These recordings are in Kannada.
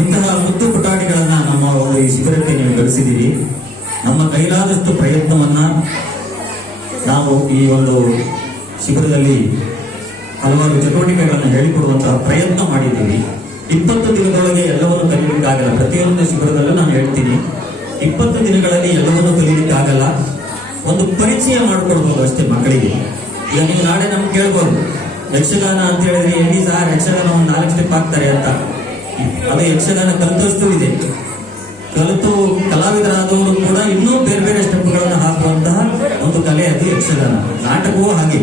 ಇಂತಹ ಮುತ್ತು ಪುಟಾಣಿಗಳನ್ನ ನಮ್ಮ ಒಂದು ಈ ಶಿಬಿರಕ್ಕೆ ನೀವು ಗಳಿಸಿದ್ದೀರಿ. ನಮ್ಮ ಕೈಲಾದಷ್ಟು ಪ್ರಯತ್ನವನ್ನ ನಾವು ಈ ಒಂದು ಶಿಬಿರದಲ್ಲಿ ಹಲವಾರು ಚಟುವಟಿಕೆಗಳನ್ನು ಹೇಳಿಕೊಡುವಂತಹ ಪ್ರಯತ್ನ ಮಾಡಿದ್ದೀವಿ. 20 ದಿನದೊಳಗೆ ಎಲ್ಲವನ್ನು ಕಲಿಯಲಿಕ್ಕಾಗಲ್ಲ. ಪ್ರತಿಯೊಂದು ಶಿಬಿರದಲ್ಲೂ ನಾನು ಹೇಳ್ತೀನಿ, 20 ದಿನಗಳಲ್ಲಿ ಎಲ್ಲವನ್ನು ಕಲಿಯಲಿಕ್ಕಾಗಲ್ಲ. ಒಂದು ಪರಿಚಯ ಮಾಡಿಕೊಡ್ಬೋದು ಅಷ್ಟೇ ಮಕ್ಕಳಿಗೆ. ಈಗ ನೀವು ನಾಳೆ ನಮ್ಗೆ ಕೇಳ್ಬೋದು, ಯಕ್ಷಗಾನ ಅಂತ ಹೇಳಿದ್ರೆ ಎಲ್ಲಿ ಸಾರ್ ಯಕ್ಷಗಾನ ಒಂದು 4 ಸ್ಟೆಪ್ ಹಾಕ್ತಾರೆ ಅಂತ. ಅದು ಯಕ್ಷಗಾನ ಕಲಿತಷ್ಟು ಇದೆ. ಕಲಿತು ಕಲಾವಿದರಾದವರು ಕೂಡ ಇನ್ನೂ ಬೇರೆ ಬೇರೆ ಸ್ಟೆಪ್ಗಳನ್ನು ಹಾಕುವಂತಹ ಒಂದು ಕಲೆ ಅದು ಯಕ್ಷಗಾನ. ನಾಟಕವೂ ಹಾಗೆ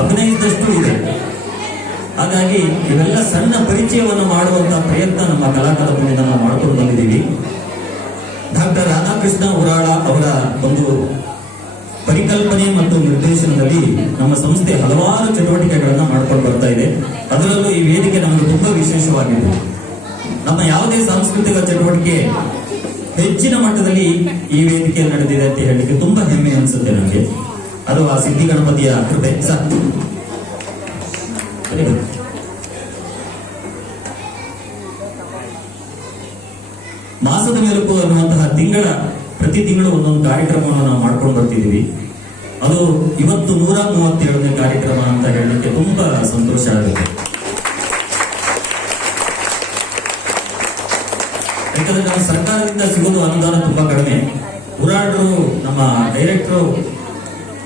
ಅಭಿನಯಿಸಿದಷ್ಟು ಇದೆ. ಹಾಗಾಗಿ ಇವೆಲ್ಲ ಸಣ್ಣ ಪರಿಚಯವನ್ನು ಮಾಡುವಂತಹ ಪ್ರಯತ್ನ ನಮ್ಮ ಕಲಾಕಾರರಿಂದ ನಾವು ಮಾಡಿಕೊಂಡು ಬಂದಿದ್ದೀವಿ. ಡಾಕ್ಟರ್ ರಾಧಾಕೃಷ್ಣ ಉರಾಳ ಅವರ ಒಂದು ಪರಿಕಲ್ಪನೆ ಮತ್ತು ನಿರ್ದೇಶನದಲ್ಲಿ ನಮ್ಮ ಸಂಸ್ಥೆ ಹಲವಾರು ಚಟುವಟಿಕೆಗಳನ್ನ ಮಾಡ್ಕೊಂಡು ಬರ್ತಾ ಇದೆ. ಅದರಲ್ಲೂ ಈ ವೇದಿಕೆ ನಮಗೆ ತುಂಬಾ ವಿಶೇಷವಾಗಿದೆ. ನಮ್ಮ ಯಾವುದೇ ಸಾಂಸ್ಕೃತಿಕ ಚಟುವಟಿಕೆ ಹೆಚ್ಚಿನ ಮಟ್ಟದಲ್ಲಿ ಈ ವೇದಿಕೆ ನಡೆದಿದೆ ಅಂತ ಹೇಳಲಿಕ್ಕೆ ತುಂಬಾ ಹೆಮ್ಮೆ ಅನಿಸುತ್ತೆ ನನಗೆ. ಅದು ಆ ಸಿದ್ಧಿ ಗಣಪತಿಯ ಕೃಪೆ. ಮಾಸದ ಮೆಲುಕು ಅನ್ನುವಂತಹ ಪ್ರತಿ ತಿಂಗಳು ಒಂದೊಂದು ಕಾರ್ಯಕ್ರಮವನ್ನು ನಾವು ಮಾಡ್ಕೊಂಡು ಬರ್ತಿದ್ದೀವಿ. ಅದು ಇವತ್ತು 137ನೇ ಕಾರ್ಯಕ್ರಮ ಅಂತ ಹೇಳಲಿಕ್ಕೆ ತುಂಬಾ ಸಂತೋಷ ಆಗುತ್ತೆ. ಯಾಕಂದ್ರೆ ನಮ್ಮ ಸರ್ಕಾರದಿಂದ ಸಿಗೋದು ಅನುದಾನ ತುಂಬಾ ಕಡಿಮೆ. ಉರಾಡರು ನಮ್ಮ ಡೈರೆಕ್ಟರು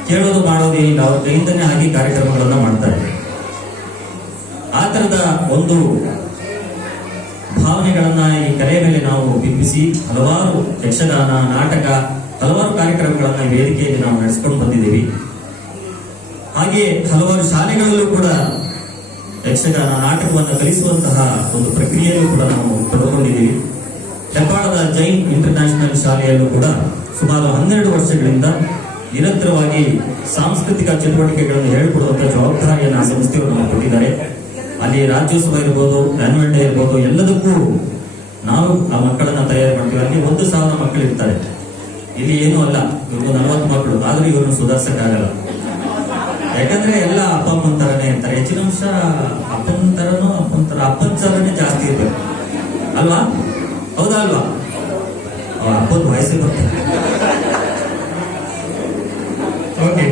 ಕೇಳೋದು ಮಾಡೋದು ಇಲ್ಲ, ಅವ್ರ ಕೈಯಿಂದನೇ ಆಗಿ ಕಾರ್ಯಕ್ರಮಗಳನ್ನ ಮಾಡ್ತಾರೆ. ಆ ತರದ ಒಂದು ಭಾವನೆಗಳನ್ನ ಈ ಕಲೆಯ ಮೇಲೆ ನಾವು ಬಿಂಬಿಸಿ ಹಲವಾರು ಯಕ್ಷಗಾನ, ನಾಟಕ, ಹಲವಾರು ಕಾರ್ಯಕ್ರಮಗಳನ್ನ ಈ ವೇದಿಕೆಯಲ್ಲಿ ನಾವು ನಡೆಸ್ಕೊಂಡು ಬಂದಿದ್ದೀವಿ. ಹಾಗೆ ಹಲವಾರು ಶಾಲೆಗಳಲ್ಲೂ ಕೂಡ ಯಕ್ಷಗಾನ, ನಾಟಕವನ್ನು ಕಲಿಸುವಂತಹ ಒಂದು ಪ್ರಕ್ರಿಯೆಯಲ್ಲೂ ಕೂಡ ನಾವು ಪಡೆದುಕೊಂಡಿದ್ದೀವಿ. ಹೆಬ್ಬಾಳದ ಜೈನ್ ಇಂಟರ್ನ್ಯಾಷನಲ್ ಶಾಲೆಯಲ್ಲೂ ಕೂಡ ಸುಮಾರು 12 ವರ್ಷಗಳಿಂದ ನಿರಂತರವಾಗಿ ಸಾಂಸ್ಕೃತಿಕ ಚಟುವಟಿಕೆಗಳನ್ನು ಹೇಳಿಕೊಡುವಂತಹ ಜವಾಬ್ದಾರಿಯನ್ನು ಆ ಸಂಸ್ಥೆಯವರು ನಾವು ಕೊಟ್ಟಿದ್ದಾರೆ. ಅಲ್ಲಿ ರಾಜ್ಯೋತ್ಸವ ಇರ್ಬೋದು, ಆನ್ಯುವಲ್ ಡೇ ಇರ್ಬೋದು, ಎಲ್ಲದಕ್ಕೂ ನಾವು ಆ ಮಕ್ಕಳನ್ನ ತಯಾರು ಮಾಡ್ತೀವಿ. ಅಲ್ಲಿ 1,000 ಮಕ್ಕಳು ಇರ್ತಾರೆ. ಇಲ್ಲಿ ಏನೂ ಅಲ್ಲ, ಇವ್ರಿಗೂ 40 ಮಕ್ಕಳು, ಆದ್ರೂ ಇವ್ರನ್ನ ಸುಧಾರಿಸಕ್ಕಾಗಲ್ಲ. ಯಾಕಂದ್ರೆ ಎಲ್ಲ ಅಪ್ಪ ಅಮ್ಮನ ತರನೇ ಇರ್ತಾರೆ. ಹೆಚ್ಚಿನ ಅಂಶ ಅಪ್ಪನ ತರನೇ ಜಾಸ್ತಿ ಇರ್ಬೇಕು ಅಲ್ವಾ? ಹೌದಾ ಅಲ್ವಾ? ಅಪ್ಪನ ವಯಸ್ಸೇ ಬರ್ತಾರೆ. ಓಕೆ,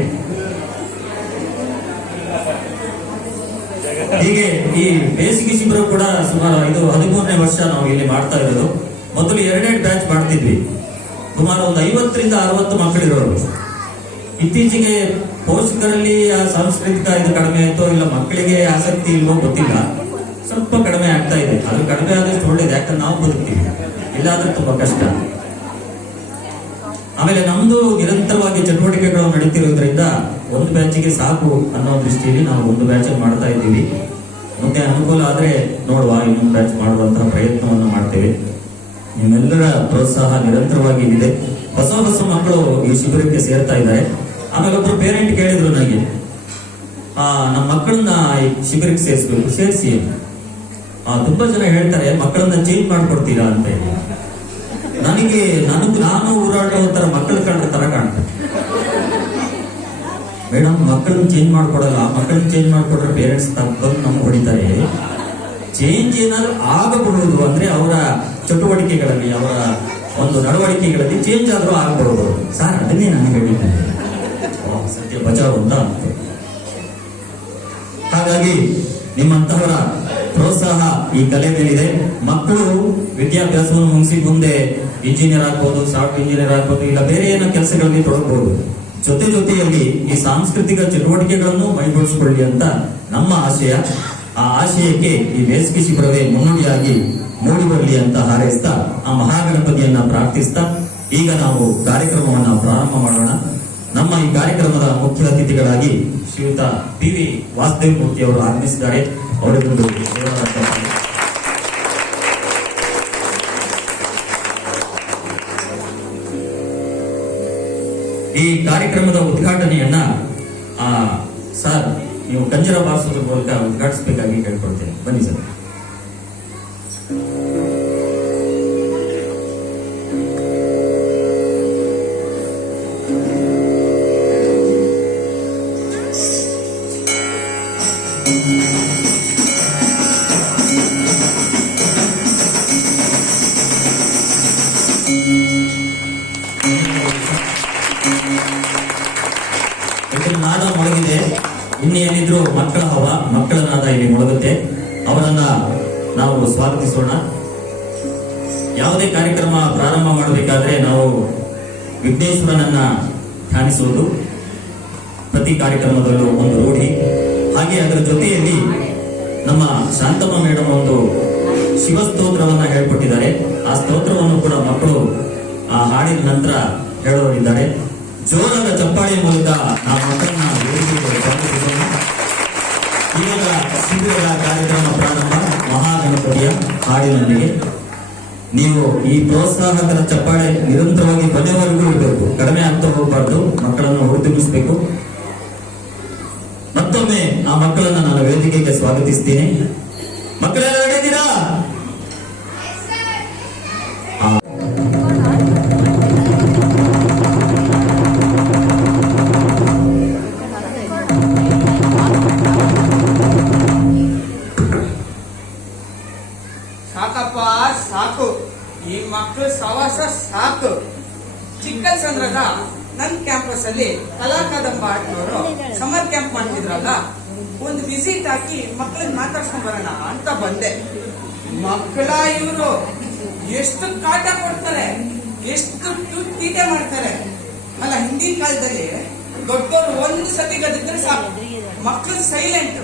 ಹೀಗೆ ಈ ಬೇಸಿಗೆ ಶಿಬಿರ ಕೂಡ ಸುಮಾರು 13ನೇ ವರ್ಷ ನಾವು ಇಲ್ಲಿ ಮಾಡ್ತಾ ಇರೋದು. ಮೊದಲು 2 ಬ್ಯಾಚ್ ಮಾಡ್ತಿದ್ವಿ. ಸುಮಾರು ಒಂದು 50ರಿಂದ 60 ಮಕ್ಕಳಿರೋರು. ಇತ್ತೀಚೆಗೆ ಪೋಷಕರಲ್ಲಿ ಆ ಸಾಂಸ್ಕೃತಿಕ ಇದು ಕಡಿಮೆ ಆಯ್ತೋ ಇಲ್ಲ ಮಕ್ಕಳಿಗೆ ಆಸಕ್ತಿ ಇಲ್ವೋ ಗೊತ್ತಿಲ್ಲ, ಸ್ವಲ್ಪ ಕಡಿಮೆ ಆಗ್ತಾ ಇದೆ. ಅದು ಕಡಿಮೆ ಆದಷ್ಟು ಒಳ್ಳೇದು, ಯಾಕಂದ್ರೆ ನಾವು ಬದುಕ್ತೀವಿ, ಇಲ್ಲಾಂದ್ರೆ ತುಂಬಾ ಕಷ್ಟ. ಆಮೇಲೆ ನಮ್ದು ನಿರಂತರವಾಗಿ ಚಟುವಟಿಕೆಗಳು ನಡೀತಿರೋದ್ರಿಂದ ಒಂದು ಬ್ಯಾಚಿಗೆ ಸಾಕು ಅನ್ನೋ ದೃಷ್ಟಿಯಲ್ಲಿ ನಾವು ಒಂದು ಬ್ಯಾಚ್ ಮಾಡ್ತಾ ಇದ್ದೀವಿ. ಮುಂದೆ ಅನುಕೂಲ ಆದ್ರೆ ನೋಡುವ, ಇನ್ನೊಂದು ಬ್ಯಾಚ್ ಮಾಡುವಂತಹ ಪ್ರಯತ್ನವನ್ನು ಮಾಡ್ತೇವೆ. ನಿಮ್ಮೆಲ್ಲರ ಪ್ರೋತ್ಸಾಹ ನಿರಂತರವಾಗಿ ಇದೆ. ಹೊಸ ಮಕ್ಕಳು ಈ ಶಿಬಿರಕ್ಕೆ ಸೇರ್ತಾ ಇದ್ದಾರೆ. ಆಮೇಲೆ ಒಬ್ರು ಪೇರೆಂಟ್ ಕೇಳಿದ್ರು ನನಗೆ, ನಮ್ಮ ಮಕ್ಕಳನ್ನ ಈ ಶಿಬಿರಕ್ಕೆ ಸೇರಿಸ್ಬೇಕು, ಸೇರಿಸಿ. ತುಂಬಾ ಜನ ಹೇಳ್ತಾರೆ ಮಕ್ಕಳನ್ನ ಚೇಂಜ್ ಮಾಡ್ಕೊಡ್ತೀರಾ ಅಂತ ಹೇಳಿ. ನಾನು ಊರಾಡೋ ತರ ಮಕ್ಕಳ ಕಂಡ್ರೆ ತರ ಕಾಣ್ತದೆ. ಮೇಡಮ್, ಮಕ್ಕಳನ್ನ ಚೇಂಜ್ ಮಾಡ್ಕೊಡಲ್ಲ. ಮಕ್ಕಳನ್ನ ಚೇಂಜ್ ಮಾಡ್ಕೊಡ್ರೆ ಪೇರೆಂಟ್ಸ್ ಬಂದು ನಮ್ಗೆ ಹೊಡಿತಾರೆ. ಚೇಂಜ್ ಏನಾದ್ರು ಆಗಬಹುದು ಅಂದ್ರೆ ಅವರ ಚಟುವಟಿಕೆಗಳಲ್ಲಿ, ಅವರ ಒಂದು ನಡವಳಿಕೆಗಳಲ್ಲಿ ಚೇಂಜ್ ಆದ್ರೂ ಆಗಬಹುದು. ಸರ್, ಅದನ್ನೇ ನಾನು ಹೇಳಿದ್ದೇನೆ, ಸತ್ಯ ಬಚಾವ್ ಅಂತ. ಹಾಗಾಗಿ ನಿಮ್ಮಂತಹವರ ಪ್ರೋತ್ಸಾಹ ಈ ಕಲೆ ಮೇಲಿದೆ. ಮಕ್ಕಳು ವಿದ್ಯಾಭ್ಯಾಸವನ್ನು ಮುಗಿಸಿ ಮುಂದೆ ಇಂಜಿನಿಯರ್ ಆಗ್ಬೋದು, ಸಾಫ್ಟ್ವೇರ್ ಇಂಜಿನಿಯರ್ ಆಗ್ಬೋದು, ಇಲ್ಲ ಬೇರೆ ಏನೋ ಕೆಲಸಗಳಲ್ಲಿ ತೊಡಗಬಹುದು. ಜೊತೆಯಲ್ಲಿ ಈ ಸಾಂಸ್ಕೃತಿಕ ಚಟುವಟಿಕೆಗಳನ್ನು ಮೈಗೂಡಿಸಿಕೊಳ್ಳಿ ಅಂತ ನಮ್ಮ ಆಶಯ. ಆ ಆಶಯಕ್ಕೆ ಈ ಬೇಸಿಗೆ ಶಿಬಿರವೇ ಮುನ್ನುಡಿಯಾಗಿ ಮೂಡಿ ಬರಲಿ ಅಂತ ಹಾರೈಸ್ತಾ, ಆ ಮಹಾಗಣಪತಿಯನ್ನ ಪ್ರಾರ್ಥಿಸ್ತಾ ಈಗ ನಾವು ಕಾರ್ಯಕ್ರಮವನ್ನ ಪ್ರಾರಂಭ ಮಾಡೋಣ. ನಮ್ಮ ಈ ಕಾರ್ಯಕ್ರಮದ ಮುಖ್ಯ ಅತಿಥಿಗಳಾಗಿ ಶ್ರೀಯುತ PV ವಾಸುದೇವ್ ಮೂರ್ತಿ ಅವರು ಆಗಮಿಸಿದ್ದಾರೆ. ಅವರಿಗೊಂದು ಈ ಕಾರ್ಯಕ್ರಮದ ಉದ್ಘಾಟನೆಯನ್ನ ಸರ್ ನೀವು ಕಂಜರ ಬಾರಿಸೋದ್ರ ಮೂಲಕ ಉದ್ಘಾಟಿಸಬೇಕಾಗಿ ಕೇಳ್ಕೊಳ್ತೇನೆ. ಬನ್ನಿ ಸರ್. ಅವರನ್ನ ನಾವು ಸ್ವಾಗತಿಸೋಣ. ಯಾವುದೇ ಕಾರ್ಯಕ್ರಮ ಪ್ರಾರಂಭ ಮಾಡಬೇಕಾದ್ರೆ ನಾವು ವಿಘ್ನೇಶ್ವರನನ್ನ ಧ್ಯಾನಿಸುವುದು ಪ್ರತಿ ಕಾರ್ಯಕ್ರಮದಲ್ಲೂ ಒಂದು ರೂಢಿ. ಹಾಗೆ ಅದರ ಜೊತೆಯಲ್ಲಿ ನಮ್ಮ ಶಾಂತಮ್ಮ ಮೇಡಮ್ ಒಂದು ಶಿವಸ್ತೋತ್ರವನ್ನ ಹೇಳ್ಕೊಟ್ಟಿದ್ದಾರೆ. ಆ ಸ್ತೋತ್ರವನ್ನು ಕೂಡ ಮಕ್ಕಳು ಆ ಹಾಡಿನ ನಂತರ ಹೇಳೋರಿದ್ದಾರೆ. ಜೋರಾದ ಚಪ್ಪಾಳೆ ಮೂಲಕ ಆ ಮಕ್ಕಳನ್ನ ವೇದಿಕೆಗೆ ಸ್ವಾಗತಿಸೋಣ. ಇವಾಗ ಶಿಬಿರದ ಕಾರ್ಯಕ್ರಮ ಪ್ರಾರಂಭ ಮಹಾಗಣಪತಿಯ ಹಾಡಿನೊಂದಿಗೆ. ನೀವು ಈ ಪ್ರೋತ್ಸಾಹಕರ ಚಪ್ಪಾಳೆ ನಿರಂತರವಾಗಿ ಕೊನೆವರೆಗೂ ಇರಬೇಕು, ಕಡಿಮೆ ಆಗ್ತಾ ಹೋಗಬಾರ್ದು. ಮಕ್ಕಳನ್ನು ಹುರಿದುಂಬಿಸಬೇಕು. ಮತ್ತೊಮ್ಮೆ ಆ ಮಕ್ಕಳನ್ನ ನಾನು ವೇದಿಕೆಗೆ ಸ್ವಾಗತಿಸ್ತೀನಿ. ಮಕ್ಕಳೆಲ್ಲ ನಡೆದಿರಾ? ಸಾಕಪ್ಪ ಸಾಕು, ಈ ಮಕ್ಕಳು ಸವಾಸ ಸಾಕು. ಚಿಕ್ಕಸಂದ್ರದ ನನ್ನ ಕ್ಯಾಂಪಸ್ ಅಲ್ಲಿ ಕಲಾ ಕಾದಂಬ ಆಟದವರು ಸಮರ್ ಕ್ಯಾಂಪ್ ಮಾಡ್ತಿದ್ರಲ್ಲ, ಒಂದು ವಿಸಿಟ್ ಹಾಕಿ ಮಕ್ಕಳನ್ನ ಮಾತಾಡ್ಸ್ಕೊಂಡ್ ಬರೋಣ ಅಂತ ಬಂದೆ. ಮಕ್ಕಳ ಇವರು ಎಷ್ಟು ಕಾಟ ಕೊಡ್ತಾರೆ, ಎಷ್ಟು ತೀಟೆ ಮಾಡ್ತಾರೆ ಅಲ್ಲ. ಹಿಂದಿನ ಕಾಲದಲ್ಲಿ ದೊಡ್ಡವರು ಒಂದು ಸತಿ ಗದಿದ್ರೆ ಸಾಕು, ಮಕ್ಕಳು ಸೈಲೆಂಟ್.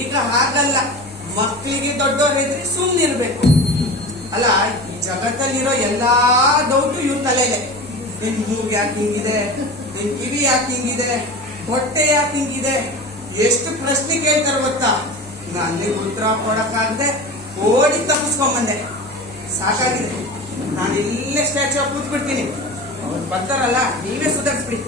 ಈಗ ಹಾಗಲ್ಲ, ಮಕ್ಕಳಿಗೆ ದೊಡ್ಡವ್ರು ಇದ್ರೆ ಸುಮ್ಮನಿರ್ಬೇಕು ಅಲ್ಲ. ಈ ಜಗತ್ತಲ್ಲಿರೋ ಎಲ್ಲಾ ಡೌಟು ಇವ್ರ ತಲೆಗೆ. ನಿನ್ ಮೂಗ್ ಯಾಕೆ ಹಿಂಗಿದೆ, ನಿನ್ ಕಿವಿ ಯಾಕೆ ಹಿಂಗಿದೆ, ಹೊಟ್ಟೆ ಯಾಕೆ ಹಿಂಗಿದೆ, ಎಷ್ಟು ಪ್ರಶ್ನೆ ಕೇಳ್ತಾರೆ ಗೊತ್ತಾ. ನನಗೆ ಉತ್ತರ ಕೊಡಕ್ಕಾಗದೆ ಓಡಿ ತಪ್ಪಿಸ್ಕೊಂಬಂದೆ. ಸಾಕಾಗಿದೆ, ನಾನು ಇಲ್ಲೇ ಸ್ಟ್ಯಾಚ್ಯೂ ಕೂತ್ಬಿಡ್ತೀನಿ. ಅವ್ರು ಬರ್ತಾರಲ್ಲ, ನೀವೇ ಸುಧಾರಿಸ್ಬಿಡಿ.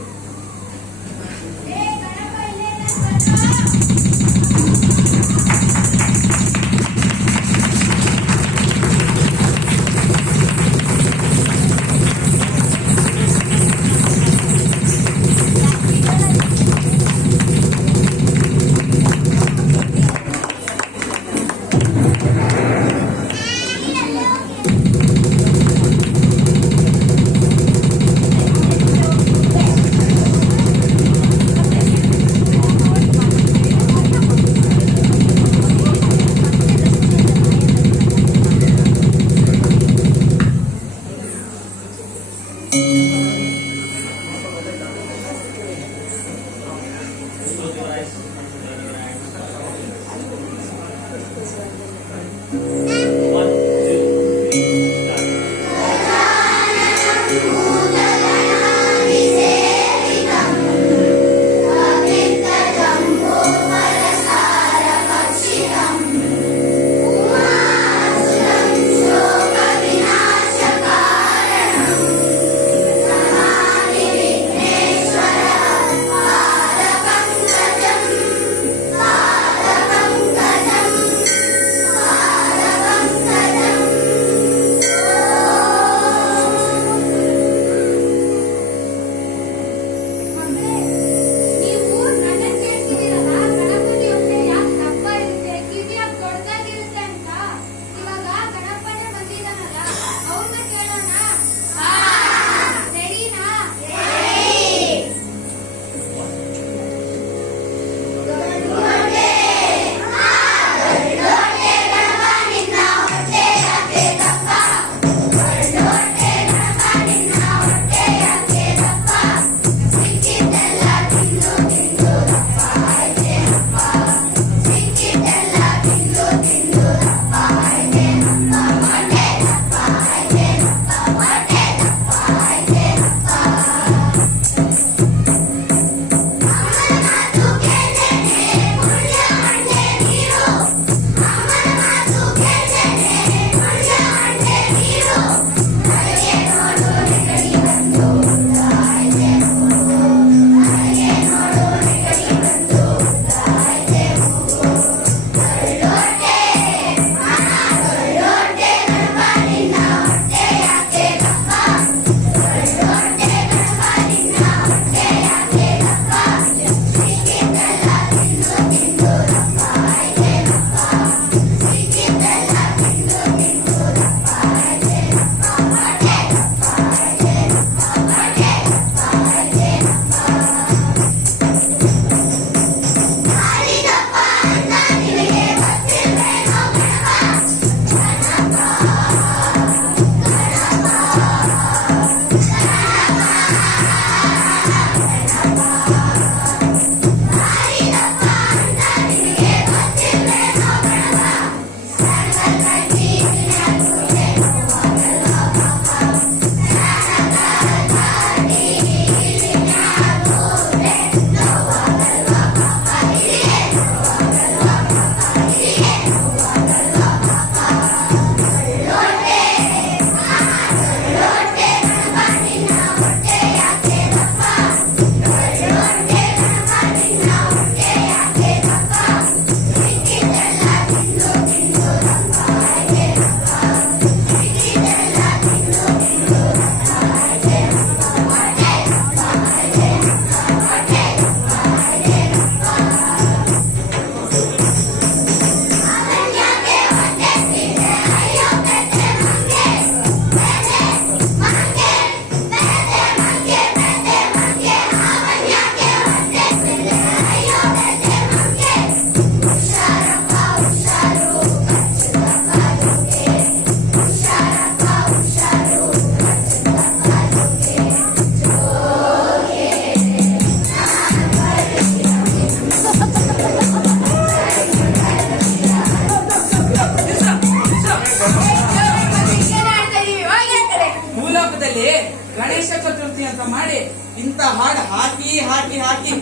ಅಂತ ಹಾಡು ಹಾಕಿ ಹಾಕಿ ಹಾಕಿ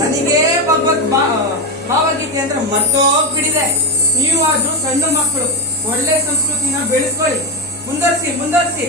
ನನಗೇ ಭಾವಗೀತೆ ಅಂದ್ರೆ ಮರ್ತೋಗ್ಬಿಡಿದೆ. ನೀವಾದ್ರೂ ಸಣ್ಣ ಮಕ್ಕಳು, ಒಳ್ಳೆ ಸಂಸ್ಕೃತಿನ ಬೆಳೆಸ್ಕೊಳ್ಳಿ, ಮುಂದರ್ಸಿ ಮುಂದರ್ಸಿ.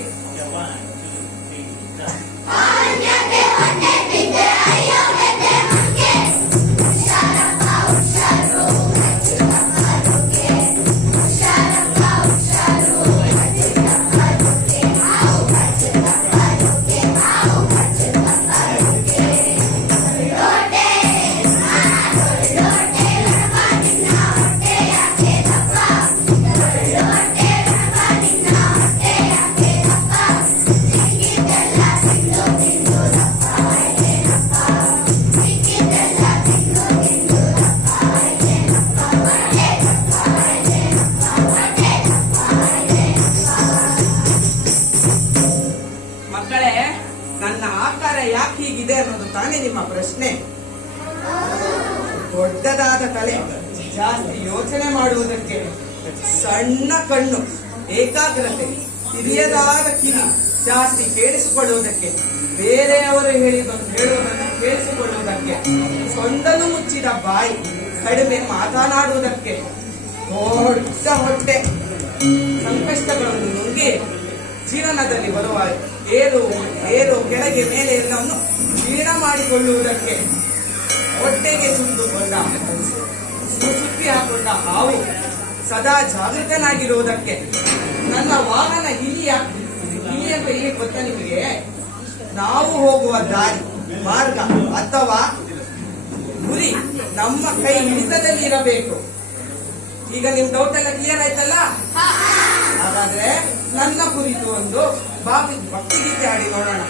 ಮಕ್ಕಳೇ, ನನ್ನ ಆಕಾರ ಯಾಕೆ ಹೀಗಿದೆ ಅನ್ನೋದು ತಾನೇ ನಿಮ್ಮ ಪ್ರಶ್ನೆ. ದೊಡ್ಡದಾದ ತಲೆ, ಜಾಸ್ತಿ ಯೋಚನೆ ಮಾಡುವುದಕ್ಕೆ, ಸಣ್ಣ ಕಣ್ಣು, ಏಕಾಗ್ರತೆ, ಹಿರಿಯದಾದ ಕಿವಿ, ಜಾಸ್ತಿ ಕೇಳಿಸಿಕೊಳ್ಳುವುದಕ್ಕೆ, ಬೇರೆಯವರು ಹೇಳುವುದನ್ನು ಕೇಳಿಸಿಕೊಳ್ಳುವುದಕ್ಕೆ, ಸೊಂಡಲು ಮುಚ್ಚಿದ ಬಾಯಿ, ಕಡಿಮೆ ಮಾತನಾಡುವುದಕ್ಕೆ, ದೊಡ್ಡ ಹೊಟ್ಟೆ, ಸಂಕಷ್ಟಗಳನ್ನು ನುಂಗಿ ಜೀವನದಲ್ಲಿ ಬರುವ ಏರು ಏರು ಕೆಳಗೆ ಮೇಲೆ ಎಲ್ಲವನ್ನು ಜೀರ್ಣ ಮಾಡಿಕೊಳ್ಳುವುದಕ್ಕೆ, ಹೊಟ್ಟೆಗೆ ಸುತ್ತಿ ಹಾಕೊಂಡ ಹಾವು ಸದಾ ಜಾಗೃತನಾಗಿರುವುದಕ್ಕೆ, ನನ್ನ ವಾಹನ ಇಲಿ ಅಂತ ಇಲ್ಲಿ ಗೊತ್ತಾ ನಿಮಗೆ? ನಾವು ಹೋಗುವ ದಾರಿ, ಮಾರ್ಗ ಅಥವಾ ಗುರಿ ನಮ್ಮ ಕೈ ಹಿಡಿತದಲ್ಲಿ ಇರಬೇಕು. ಈಗ ನಿಮ್ ಡೌಟ್ ಎಲ್ಲ ಕ್ಲಿಯರ್ ಆಯ್ತಲ್ಲ? ಹಾಗಾದ್ರೆ ನನ್ನ ಕುರಿತು ಒಂದು ಭಕ್ತಿಗೀತೆ ಹಾಡಿ ನೋಡೋಣ.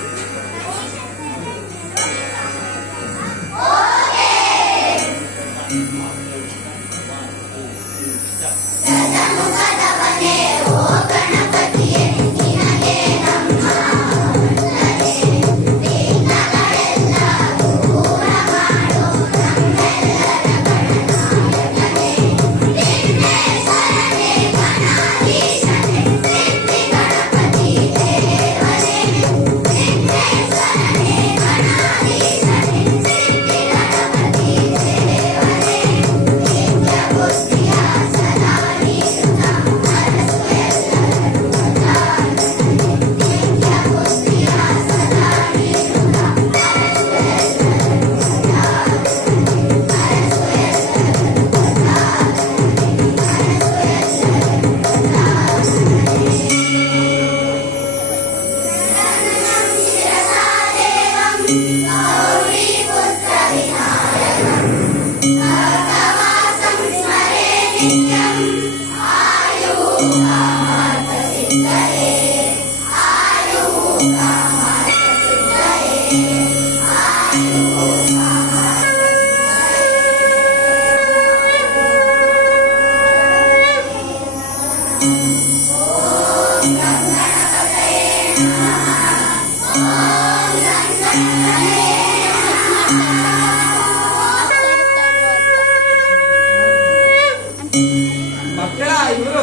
ಮಕ್ಕಳ ಇವರು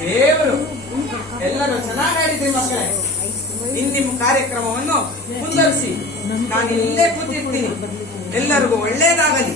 ದೇವರು. ಎಲ್ಲರೂ ಚೆನ್ನಾಗಿ ಆಡಿದ್ರಿ ಮಕ್ಕಳೇ. ನಿಮ್ಮ ಕಾರ್ಯಕ್ರಮವನ್ನು ಮುಂದುವರಿಸಿ. ನಾನು ಇಲ್ಲೇ ಕೂತಿರ್ತೀನಿ. ಎಲ್ಲರಿಗೂ ಒಳ್ಳೇದಾಗಲಿ.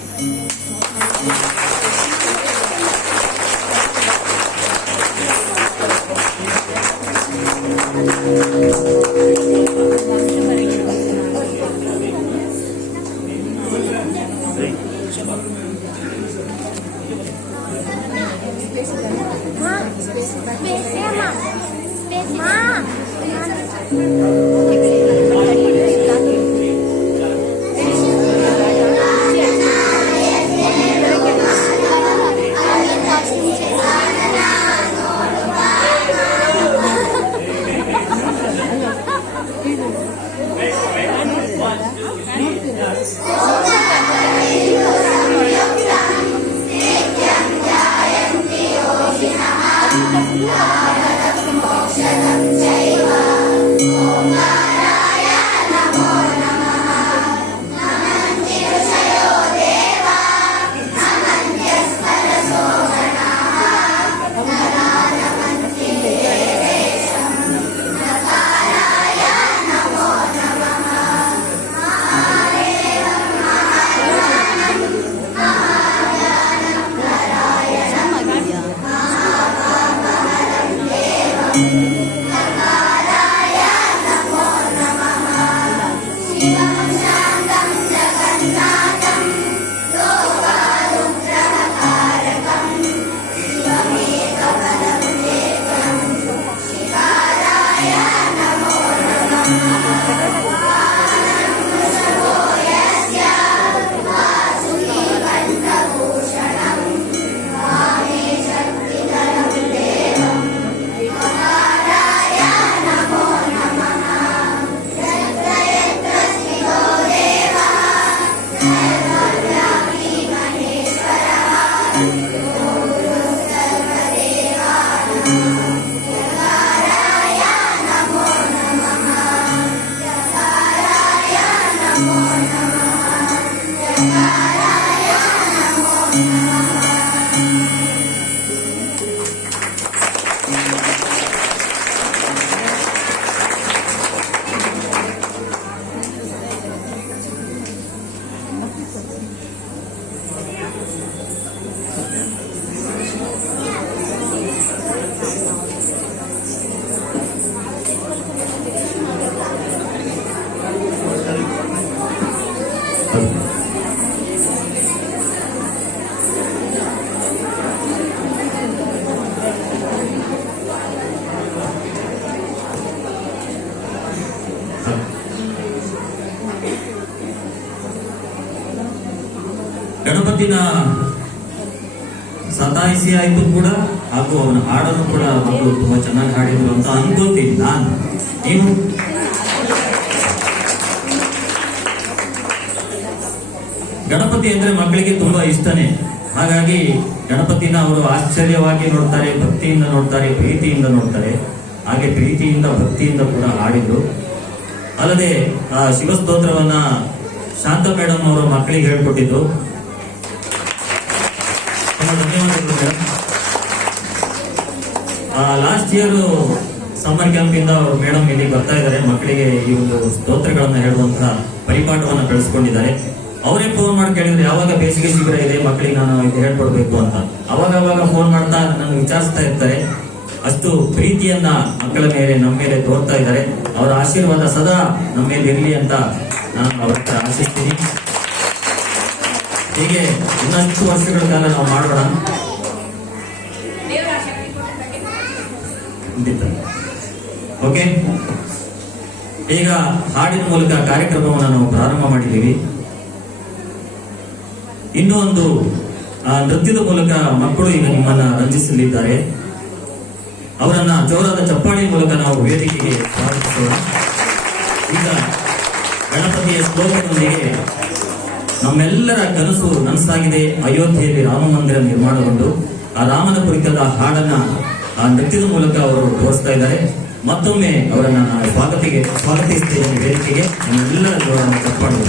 ಗಣಪತಿನ ಸತಾಯಿಸಿ ಆಯ್ತು ಕೂಡ, ಹಾಗೂ ಅವನ ಹಾಡನ್ನು ಕೂಡ ಮಕ್ಕಳು ತುಂಬಾ ಚೆನ್ನಾಗಿ ಹಾಡಿದ್ರು ಅಂತ ಅನ್ಕೋತೀನಿ ನಾನು. ಏನು ಗಣಪತಿ ಅಂದ್ರೆ ಮಕ್ಕಳಿಗೆ ತುಂಬಾ ಇಷ್ಟನೇ. ಹಾಗಾಗಿ ಗಣಪತಿನ ಅವರು ಆಶ್ಚರ್ಯವಾಗಿ ನೋಡ್ತಾರೆ, ಭಕ್ತಿಯಿಂದ ನೋಡ್ತಾರೆ, ಪ್ರೀತಿಯಿಂದ ನೋಡ್ತಾರೆ. ಹಾಗೆ ಪ್ರೀತಿಯಿಂದ ಭಕ್ತಿಯಿಂದ ಕೂಡ ಹಾಡಿದ್ರು. ಅಲ್ಲದೆ ಆ ಶಿವಸ್ತೋತ್ರವನ್ನ ಶಾಂತ ಮೇಡಮ್ ಅವರು ಮಕ್ಕಳಿಗೆ ಹೇಳ್ಕೊಟ್ಟಿದ್ರು. ಧನ್ಯವಾದಗಳು madam. Last year summer camp ಇಂದ ಅವರು ಮೇಡಮ್ ಇಲ್ಲಿ ಬರ್ತಾ ಇದ್ದಾರೆ. ಮಕ್ಕಳಿಗೆ ಈ ಒಂದು ಸ್ತೋತ್ರಗಳನ್ನ ಹೇಳುವಂತಹ ಪರಿಪಾಠವನ್ನ ಬೆಳೆಸ್ಕೊಂಡಿದ್ದಾರೆ. ಅವರೇ ಫೋನ್ ಮಾಡಿ ಕೇಳಿದ್ರೆ ಯಾವಾಗ ಬೇಸಿಗೆ ಶಿಬಿರ ಇದೆ ಮಕ್ಕಳಿಗೆ ನಾನು ಇದು ಹೇಳ್ಕೊಡ್ಬೇಕು ಅಂತ. ಅವಾಗ ಫೋನ್ ಮಾಡ್ತಾ ನಾನು ವಿಚಾರಿಸ್ತಾ ಇರ್ತಾರೆ. ಅಷ್ಟು ಪ್ರೀತಿಯನ್ನ ಮಕ್ಕಳ ಮೇಲೆ ನಮ್ಮ ಮೇಲೆ ತೋರ್ತಾ ಇದ್ದಾರೆ. ಅವರ ಆಶೀರ್ವಾದ ಸದಾ ನಮ್ಮ ಮೇಲೆ ಇರಲಿ ಅಂತ ನಾನು ಅವ್ರ ಹತ್ರ ಆಶಿಸ್ತೀನಿ. ಹೀಗೆ ಇನ್ನಷ್ಟು ವರ್ಷಗಳ ಕಾಲ ನಾವು ಮಾಡೋಣ. ಓಕೆ, ಈಗ ಹಾಡಿನ ಮೂಲಕ ಕಾರ್ಯಕ್ರಮವನ್ನು ನಾವು ಪ್ರಾರಂಭ ಮಾಡಿದ್ದೀವಿ. ಇನ್ನೂ ಒಂದು ನೃತ್ಯದ ಮೂಲಕ ಮಕ್ಕಳು ಈಗ ನಿಮ್ಮನ್ನ ರಂಜಿಸಲಿದ್ದಾರೆ. ಅವರನ್ನ ಜೋರಾದ ಚಪ್ಪಾಳಿ ಮೂಲಕ ನಾವು ವೇದಿಕೆಗೆ ಸ್ವಾಗತಿಸೋಣ. ಈಗ ಗಣಪತಿಯ ಶ್ಲೋಕದೊಂದಿಗೆ ನಮ್ಮೆಲ್ಲರ ಕನಸು ನನಸಾಗಿದೆ. ಅಯೋಧ್ಯೆಯಲ್ಲಿ ರಾಮ ಮಂದಿರ ನಿರ್ಮಾಣಗೊಂಡು ಆ ರಾಮನ ಕುರಿತಾದ ಹಾಡನ್ನ ಆ ನೃತ್ಯದ ಮೂಲಕ ಅವರು ತೋರಿಸ್ತಾ ಇದ್ದಾರೆ. ಮತ್ತೊಮ್ಮೆ ಅವರನ್ನ ನಾನು ಸ್ವಾಗತಿಸ್ತೇನೆ ವೇದಿಕೆಗೆ. ನಮ್ಮೆಲ್ಲರ ಜೋರಾದ ಚಪ್ಪಾಳಿ.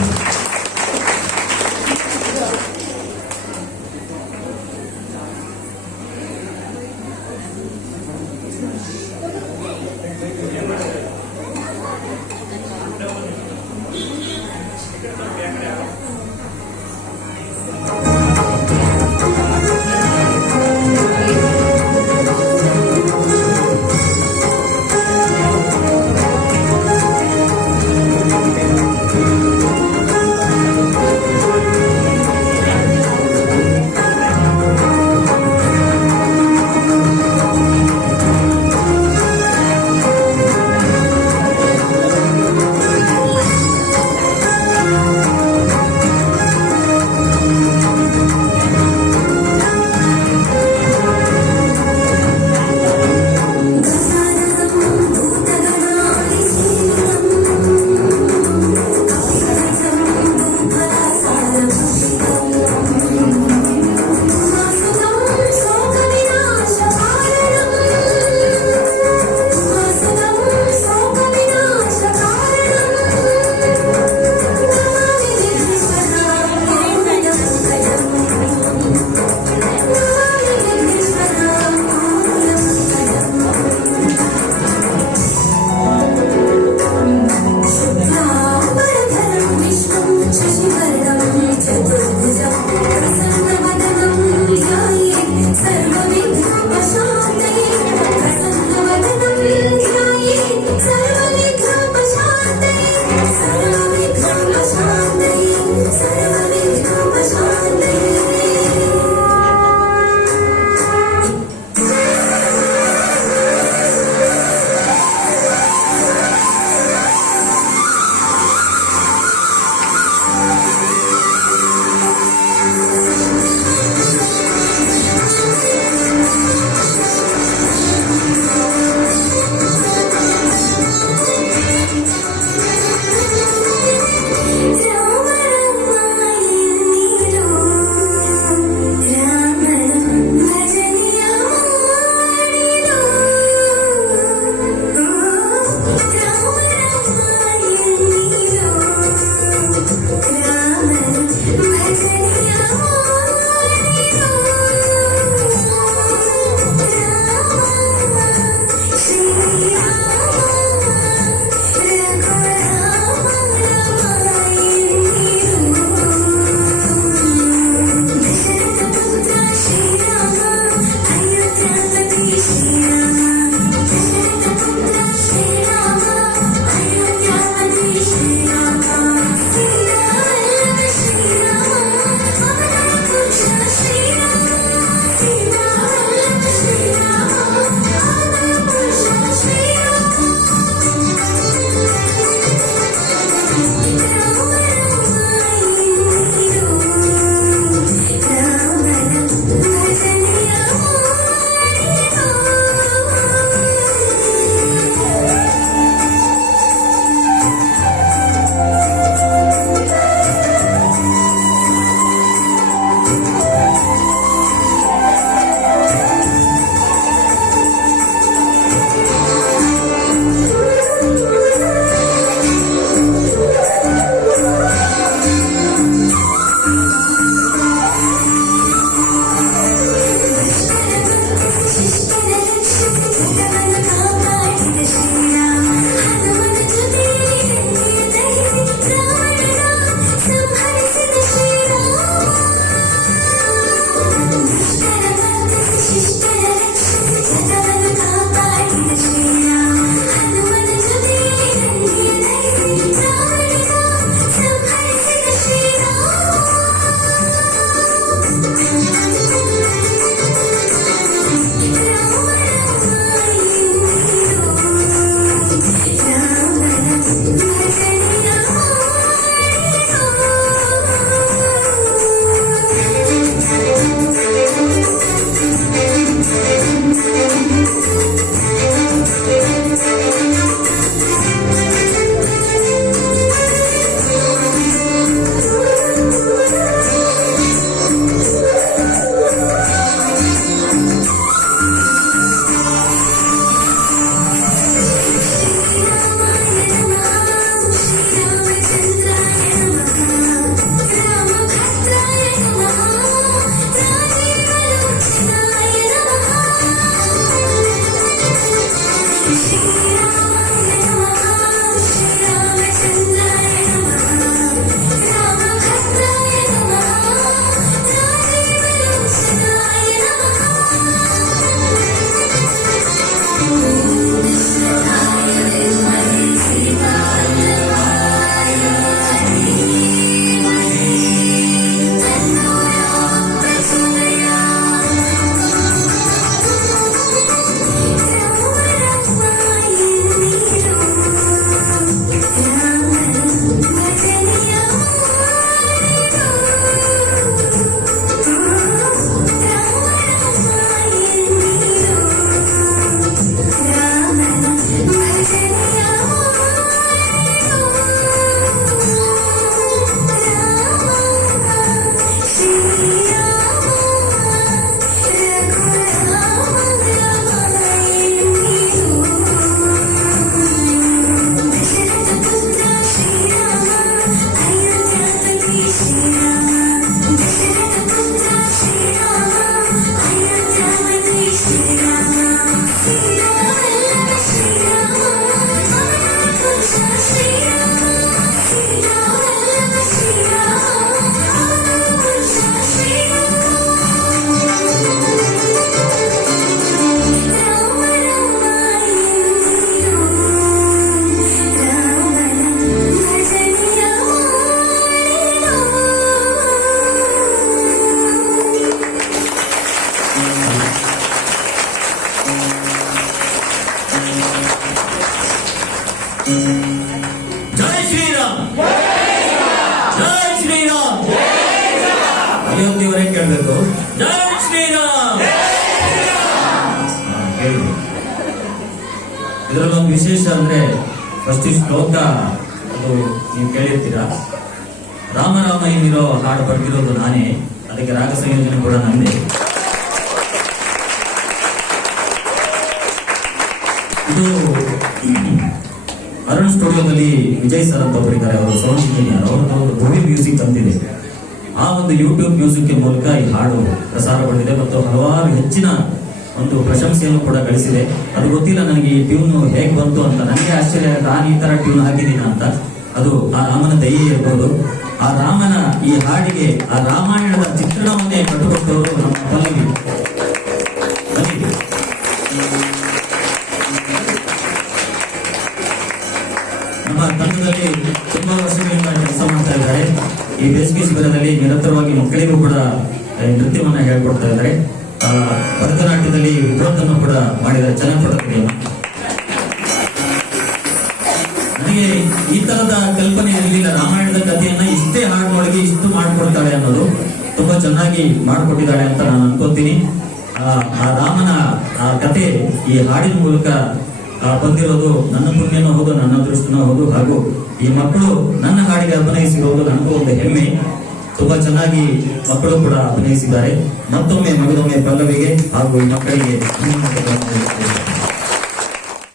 ಜೈ ಶ್ರೀರಾಮ್, ಜೈ ಶ್ರೀರಾಮ್. ಅಯೋಧ್ಯೆಯವರೇ ಕೇಳಬೇಕು, ಜೈ ಶ್ರೀರಾಮ್. ಕೇಳಿ. ಇದರಲ್ಲೊಂದು ವಿಶೇಷ ಅಂದ್ರೆ ಫಸ್ಟ್ ಈ ಶ್ಲೋಕ ಅದು ನೀವು ಕೇಳಿರ್ತೀರಾ. ರಾಮ ರಾಮ ಏನಿರೋ ಹಾಡು ಬರ್ತಿರೋದು ನಾನೇ, ಅದಕ್ಕೆ ರಾಗ ಸಂಯೋಜನೆ ಕೂಡ ನಂದೇ. ಇದು ಅರುಣ್ ಸ್ಟುಡಿಯೋದಲ್ಲಿ ವಿಜಯ್ ಸರ್ ಅಂತ ಒಬ್ಬರಿದ್ದಾರೆ, ಅವರು ಸೌಂಡ್ ಇಂಜಿನಿಯರ್. ಅವ್ರದ್ದು ಭೂಮಿ ಮ್ಯೂಸಿಕ್ ಅಂತಿದೆ. ಆ ಒಂದು ಯೂಟ್ಯೂಬ್ ಮ್ಯೂಸಿಕ್ ಮೂಲಕ ಈ ಹಾಡು ಪ್ರಸಾರಗೊಂಡಿದೆ ಮತ್ತು ಹಲವಾರು ಹೆಚ್ಚಿನ ಒಂದು ಪ್ರಶಂಸೆಯನ್ನು ಕೂಡ ಗಳಿಸಿದೆ. ಅದು ಗೊತ್ತಿಲ್ಲ ನನಗೆ ಈ ಟ್ಯೂನ್ ಹೇಗೆ ಬಂತು ಅಂತ. ನನಗೆ ಆಶ್ಚರ್ಯ, ನಾನು ಈ ತರ ಟ್ಯೂನ್ ಹಾಕಿದ್ದೀನ ಅಂತ. ಅದು ಆ ರಾಮನ ದಯೆ ಇರ್ಬೋದು. ಆ ರಾಮನ ಈ ಹಾಡಿಗೆ ಆ ರಾಮಾಯಣದ ಚಿತ್ರಣವನ್ನೇ ಕಟ್ಟಿಕೊಟ್ಟವರು ನಮ್ಮ ಪಲ್ಲವಿ. ನಮ್ಮ ತಂಡದಲ್ಲಿ ತುಂಬಾ ವರ್ಷಗಳಿಂದ ಕೆಲಸ ಮಾಡ್ತಾ ಇದ್ದಾರೆ. ಈ ಬೇಸಿಗೆ ಶಿಬಿರದಲ್ಲಿ ನಿರಂತರವಾಗಿ ಮಕ್ಕಳಿಗೂ ಕೂಡ ನೃತ್ಯವನ್ನ ಹೇಳ್ಕೊಡ್ತಾ ಇದ್ದಾರೆ. ಭರತನಾಟ್ಯದಲ್ಲಿ ವಿದ್ವತ್ತನ್ನು ಕೂಡ ಮಾಡಿದ್ದಾರೆ, ಚನ್ನಪಟ್ಟಣದಲ್ಲಿ. ನನಗೆ ಈ ತರದ ಕಲ್ಪನೆ ಇರಲಿಲ್ಲ, ರಾಮಾಯಣದ ಕಥೆಯನ್ನ ಇಷ್ಟೇ ಹಾಡಿನೊಳಗೆ ಇಷ್ಟು ಮಾಡಿಕೊಡ್ತಾಳೆ ಅನ್ನೋದು. ತುಂಬಾ ಚೆನ್ನಾಗಿ ಮಾಡಿಕೊಟ್ಟಿದ್ದಾಳೆ ಅಂತ ನಾನು ಅನ್ಕೋತೀನಿ. ಆ ರಾಮನ ಆ ಕತೆ ಈ ಹಾಡಿನ ಮೂಲಕ ಬಂದಿರೋದು ನನ್ನ ಪುಣ್ಯನೂ ಹೌದು, ನನ್ನ ಅದೃಷ್ಟನೂ ಹೌದು. ಹಾಗೂ ಈ ಮಕ್ಕಳು ನನ್ನ ಹಾಡಿಗೆ ಅಭಿನಯಿಸಿರೋದು ನನಗೂ ಒಂದು ಹೆಮ್ಮೆ. ತುಂಬಾ ಚೆನ್ನಾಗಿ ಮಕ್ಕಳು ಕೂಡ ಅಭಿನಯಿಸಿದ್ದಾರೆ. ಮತ್ತೊಮ್ಮೆ ಮಗದೊಮ್ಮೆ ಪಲ್ಲವಿಗೆ ಹಾಗೂ ಈ ಮಕ್ಕಳಿಗೆ